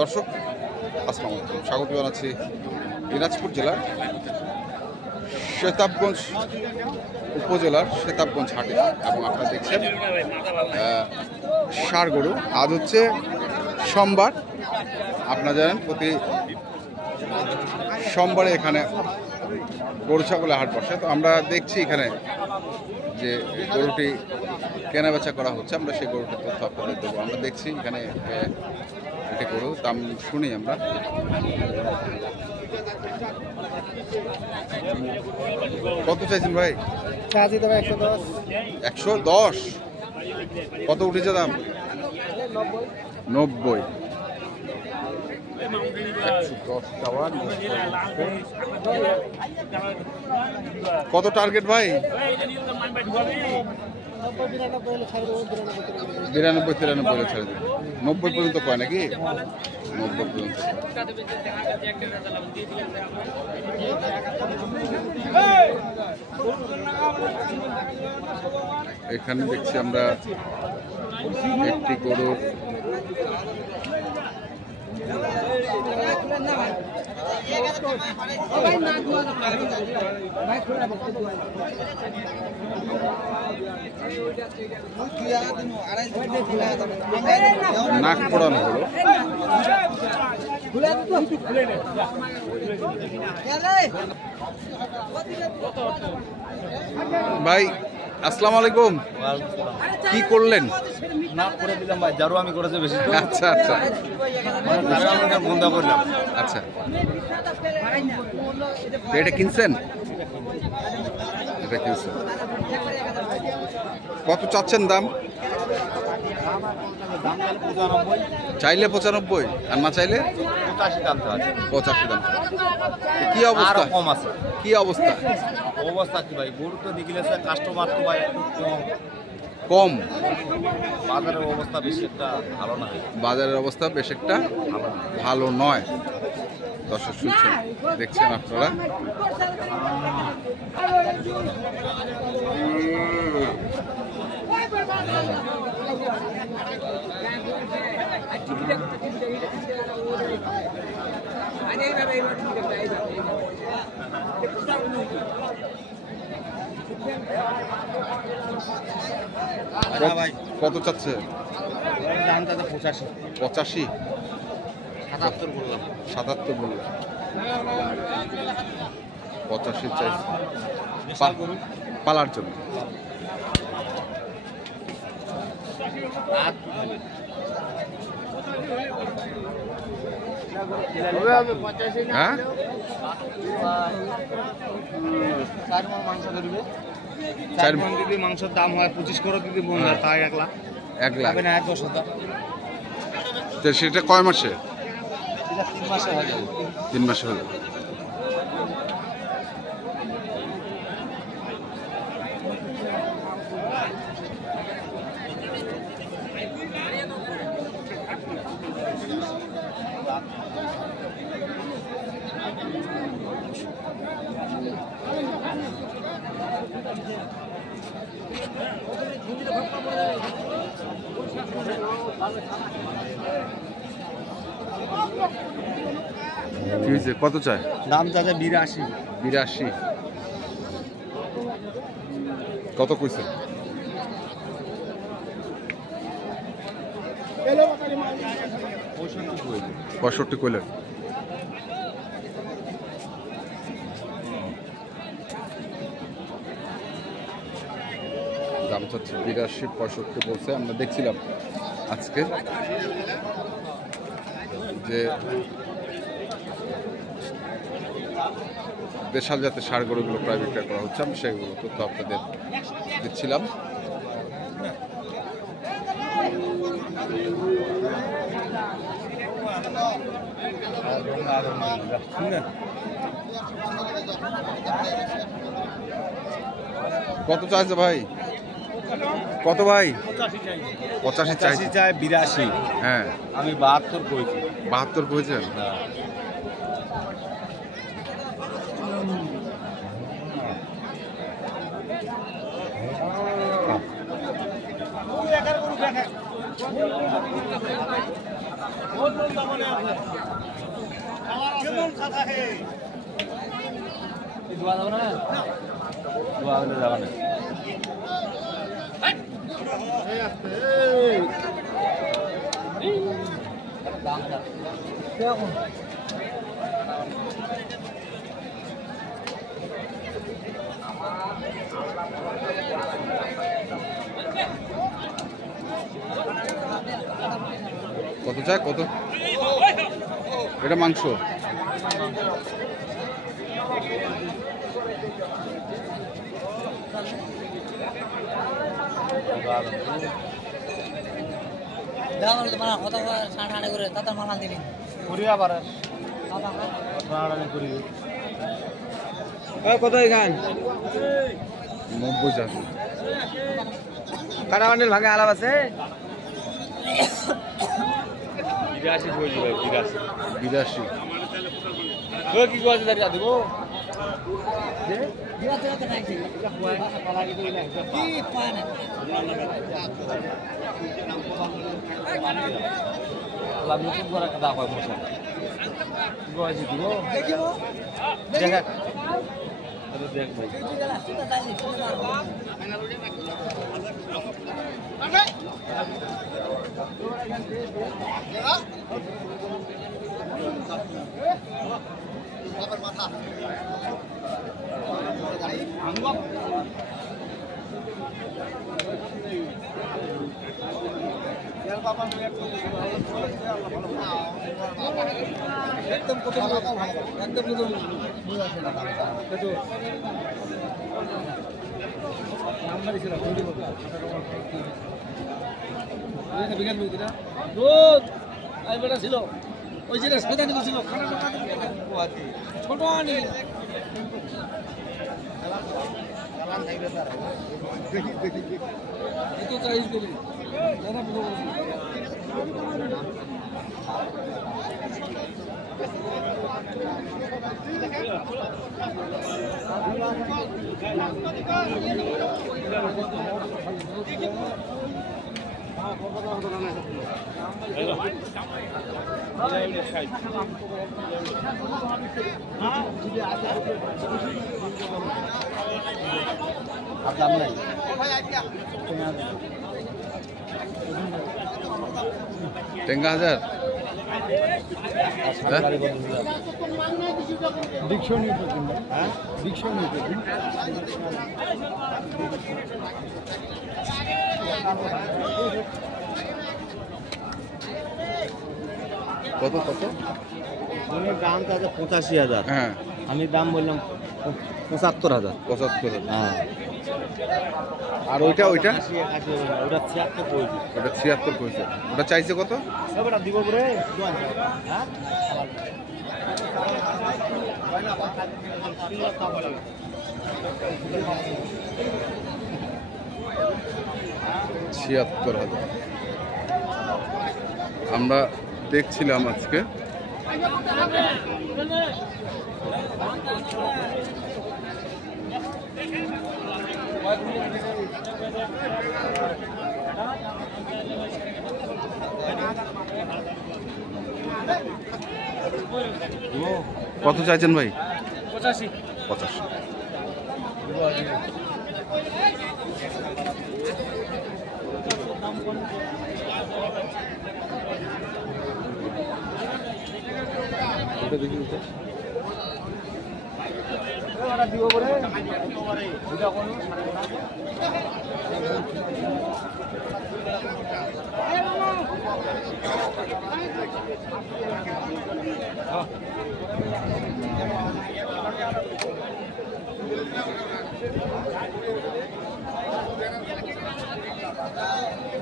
দর্শক আসসালামু আলাইকুম, স্বাগত জানাচ্ছি দিনাজপুর জেলার শেতাবগঞ্জ উপজেলার শেতাবগঞ্জ হাটে। এবং আপনারা দেখছেন ষাঁড় গরু। আজ হচ্ছে সোমবার। আপনারা জানেন প্রতি সোমবারে এখানে গরু ছাগলের হাট বসে। তো আমরা দেখছি এখানে যে গরুটি কেনা বেচা করা হচ্ছে, আমরা সেই গরুটির তথ্য আপনাদের দেবো। আমরা দেখছি এখানে একটি গরু, দাম শুনি আমরা। কত চাইছেন ভাই? 110। কত উঠেছে দাম? 90। 110 চাওয়া। কত টার্গেট ভাই? 92-93 ছেড়ে দেবে। 90 পর্যন্ত কয় নাকি? 90 পর্যন্ত। এখানে দেখছি আমরা একটি গরুর নাক পড়ানো হলো। ভাই আসসালামু আলাইকুম, কি করলেন? না করে দিলাম ভাই, জারু আমি করেছে বেশি। আচ্ছা আচ্ছা বন্ধ করলাম। আচ্ছা, এটা কিনছেন? এটা কিনছেন। কত চাচ্ছেন দাম? চাইলে 95 আর না চাইলে 85 দাম। 85 দাম। কি অবস্থা? কম আছে। কি অবস্থা? অবস্থা কি ভাই, গরু তো দেখিলেছে কাস্টমার তো ভাই কম কম। বাজারের অবস্থা বেশি একটা ভালো না। বাজারের অবস্থা বেশ একটা ভালো নয়। দর্শক শুনছেন, দেখছেন আপনারা। কত চাচ্ছে? দাম তাতে 85। 85? 77 বললাম। 77 বললাম। 85 চাইছে পালার জন্য। হ্যাঁ, 4 মণ মাংস ধরবে। 4 মণ যদি মাংসের দাম হয় 25 করে যদি মন হয় তাই 1 লাখ। 1 লাখ হবে না 10,000। তো সেটা কয় মাসে? এটা 3 মাসে হয়ে যাবে। 3 মাসে হয়ে যাবে। কত চায়? দাম চাচ্ছে 82। 82। কত কইছে? 65 কইলেন। দাম চাচ্ছে 82-65 বলছে। আমরা দেখছিলাম আজকে যে দেশাল জাতের ষাঁড় গরুগুলো প্রায় বিক্রয় করা হচ্ছে। আমি সেগুলো তথ্য আপনাদের দিচ্ছিলাম। কত চাইছে ভাই? কত ভাই? 85 চাই। 82। হ্যাঁ, আমি 72 কইছি। 72 কইছেন? কত চাই কত? এটা মাংস। কত এখান 90 চাচ্ছে। কাটা বান্ডেল ভাগে আলাপ আছে 82 হয়ে যাবে 82। কি কথা দাঁড়িয়ে দেবো দেখ ভাই একদম কত একদম ছিল ওই যে ছিল ছোট আনি টেঙ্গা 1000 কত কত? দাম তাদের 85,000। হ্যাঁ, আমি দাম বললাম 75,000। 75। হ্যাঁ আর ওইটা ওইটা ওটা 76 পড়েছে। ওটা 76 কইছে। ওটা চাইছে কত? ওটা দিব রে হ্যাঁ 76,000। আমরা দেখছিলাম আজকে কত চাইছেন ভাই? 85। 85।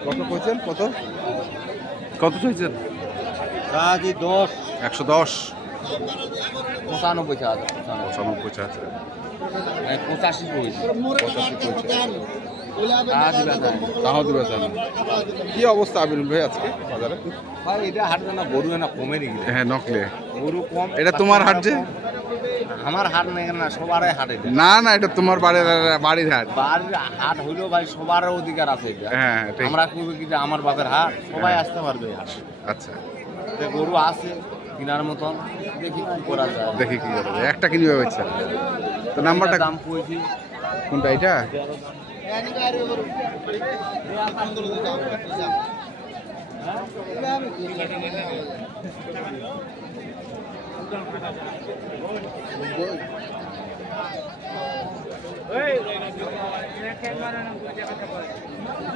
কত কইছেন? কত কত চাইছেন? 10 110। 95,000। 95 চাইছে। 85 কইছে। 85 কইছে। তাও দিবে না। কি অবস্থা আবিরুল ভাই আজকে বাজারে? ভাই এটা হাট না গরু না কমে রেখে হ্যাঁ নকলে গরু কম। এটা তোমার হাট যে? আমার হাট নেই না, সবারই হাট এটা। না না, এটা তোমার বাড়ির হাট। বাড়ির হাট হইলেও ভাই সবার অধিকার আছে এটা। হ্যাঁ ঠিক। আমরা করবো কি যে আমার বাপের হাট, সবাই আসতে পারবে এই হাট। আচ্ছা তো গরু আছে কেনার মতন, দেখি কি করা যায়। দেখি কি করবে, একটা কিনবে বাচ্চা। তো নাম্বারটা দাম কইছি কোনটা এটা?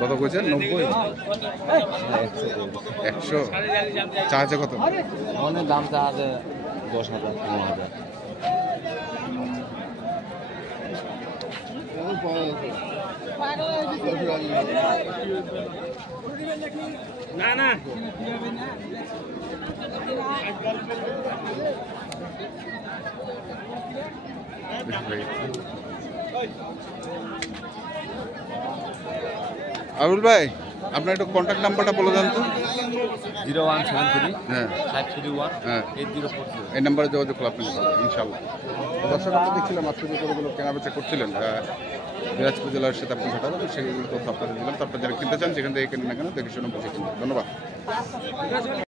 কত কইছেন? 90? 100? চা আছে কত? অনেক দাম চা আছে 10,000 15,000। না না আবুল ভাই, আপনার একটু কন্ট্যাক্ট নাম্বারটা বলে দেন তো। 0173 হ্যাঁ 531 হ্যাঁ 8042। এই নাম্বারে যোগাযোগ করলে আপনি পাবেন ইনশাল্লাহ। দর্শক, আমরা দেখছিলাম আজকে যে গরুগুলো কেনাবেচা করছিলেন দিনাজপুর জেলার সীতাপুর ঘাটাল, সেগুলো তথ্য আপনাদের দিলাম। তো আপনারা যারা কিনতে চান যেখান থেকে কেনেন না কেন দেখে শুনে বুঝে কিনবেন। ধন্যবাদ।